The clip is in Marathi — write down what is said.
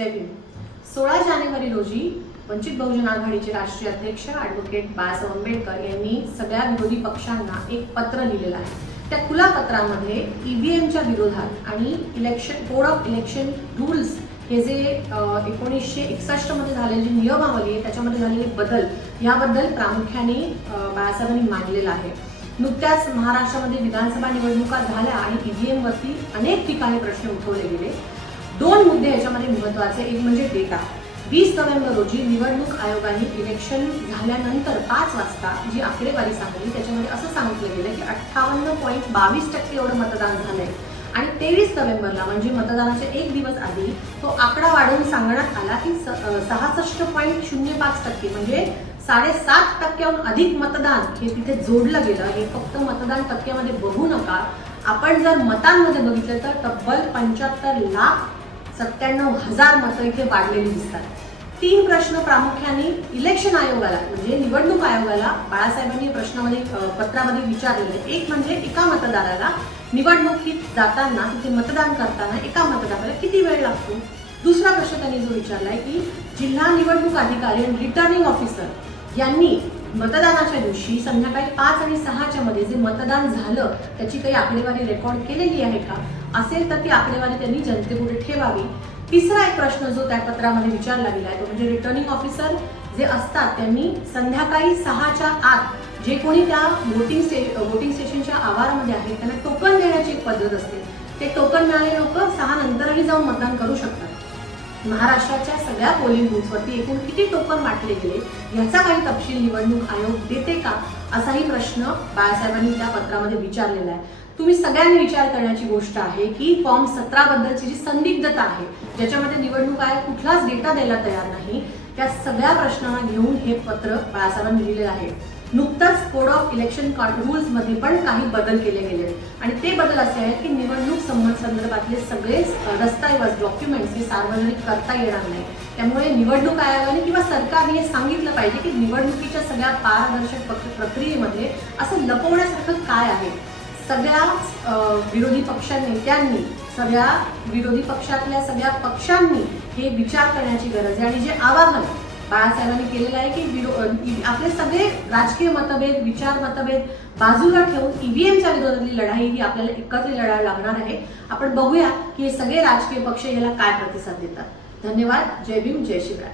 जय भीम. 16 जानेवारी रोजी वंचित बहुजन आघाडीचे राष्ट्रीय अध्यक्ष ॲडव्होकेट बाळासाहेब आंबेडकर यांनी सगळ्या विरोधी पक्षांना एक पत्र लिहिलेलं आहे. त्या खुल्या पत्रामध्ये ईव्हीएमच्या विरोधात आणि कोड ऑफ इलेक्शन रूल्स हे जे 1961 मध्ये झालेली जी नियमावली आहे त्याच्यामध्ये झालेले बदल याबद्दल प्रामुख्याने बाळासाहेबांनी मांडलेलं आहे. नुकत्याच महाराष्ट्रामध्ये विधानसभा निवडणुका झाल्या आणि ईव्हीएम वरती अनेक ठिकाणी प्रश्न उठवले गेले. दोन मुद्दे याच्यामध्ये महत्त्वाचे. एक म्हणजे डेटा. 20 नोव्हेंबर रोजी निवडणूक आयोगाने इलेक्शन झाल्यानंतर 5 वाजता जी आकडेवारी सांगितली त्याच्यामध्ये असं सांगितलं गेलं की 58.22% एवढं मतदान झालंय आणि 23 नोव्हेंबरला म्हणजे मतदानाच्या एक दिवस आधी तो आकडा वाढवून सांगण्यात आला की 66.05% म्हणजे 7.5% अधिक मतदान हे तिथे जोडलं गेलं. हे फक्त मतदान टक्क्यामध्ये बघू नका, आपण जर मतांमध्ये बघितलं तर तब्बल 75,97,000 मतं इथे वाढलेली दिसतात. 3 प्रश्न प्रामुख्याने इलेक्शन आयोगाला म्हणजे निवडणूक आयोगाला बाळासाहेबांनी प्रश्नामध्ये पत्रामध्ये विचारलेले. एक म्हणजे एका मतदाराला निवडणुकीत जाताना तिथे मतदान करताना एका मतदाराला किती वेळ लागतो. दुसरा प्रश्न त्यांनी जो विचारलाय की जिल्हा निवडणूक अधिकारी आणि रिटर्निंग ऑफिसर यांनी मतदानाच्या दिवशी संध्याकाळी 5 आणि 6च्या मध्ये जे मतदान झालं त्याची काही आकडेवारी रेकॉर्ड केलेली आहे का, असेल तर ती आकडेवारी त्यांनी जनतेपुढे ठेवावी. तिसरा एक प्रश्न जो त्या पत्रामध्ये विचारला गेला आहे तो म्हणजे रिटर्निंग ऑफिसर जे असतात त्यांनी संध्याकाळी 6च्या आत जे कोणी त्या वोटिंग स्टेशनच्या आवारामध्ये आहेत त्यांना टोकन देण्याची एक पद्धत असते. ते टोकन मिळाले लोक 6 नंतरही जाऊन मतदान करू शकतात. महाराष्ट्राच्या सगळ्या पोलिंग बूथवरती एकूण किती टोकन वाटले गेले याचा काही तपशील निवडणूक आयोग देते का, असाही प्रश्न बाळासाहेबांनी त्या पत्रामध्ये विचारलेला आहे. तुम्ही सगळ्यांनी विचार करण्याची गोष्ट आहे की फॉर्म 17 बद्दलची जी संदिग्धता आहे ज्याच्यामध्ये निवडणूक आयोग कुठलाच डेटा द्यायला तयार नाही, त्या सगळ्या प्रश्नांना घेऊन हे पत्र बाळासाहेबांनी लिहिलेलं आहे. नुकताच कोड ऑफ इलेक्शन रूल्स मध्ये पण काही बदल केले गेले आणि ते बदल असे आहेत की निवडणूक संदर्भातले सगळेच दस्तऐवज डॉक्युमेंट्स हे सार्वजनिक करता येणार नाही. त्यामुळे निवडणूक आयोगाने किंवा सरकारने हे सांगितलं पाहिजे की निवडणुकीच्या सगळ्या पारदर्शक प्रक्रियेमध्ये असं लपवण्यासारखं काय आहे. सगळ्या विरोधी पक्षनेत्यांनी सगळ्या विरोधी पक्षातल्या सगळ्या पक्षांनी हे विचार करण्याची गरज आहे आणि जे आवाहन बाळासाहेबांनी केलेलं आहे की आपले सगळे राजकीय मतभेद विचार मतभेद बाजूला ठेवून ईव्हीएमच्या विरोधातली लढाई ही आपल्याला एकत्र लढायला लागणार आहे. आपण बघूया की हे सगळे राजकीय पक्ष याला काय प्रतिसाद देतात. धन्यवाद. जय भीम, जय शिवराय.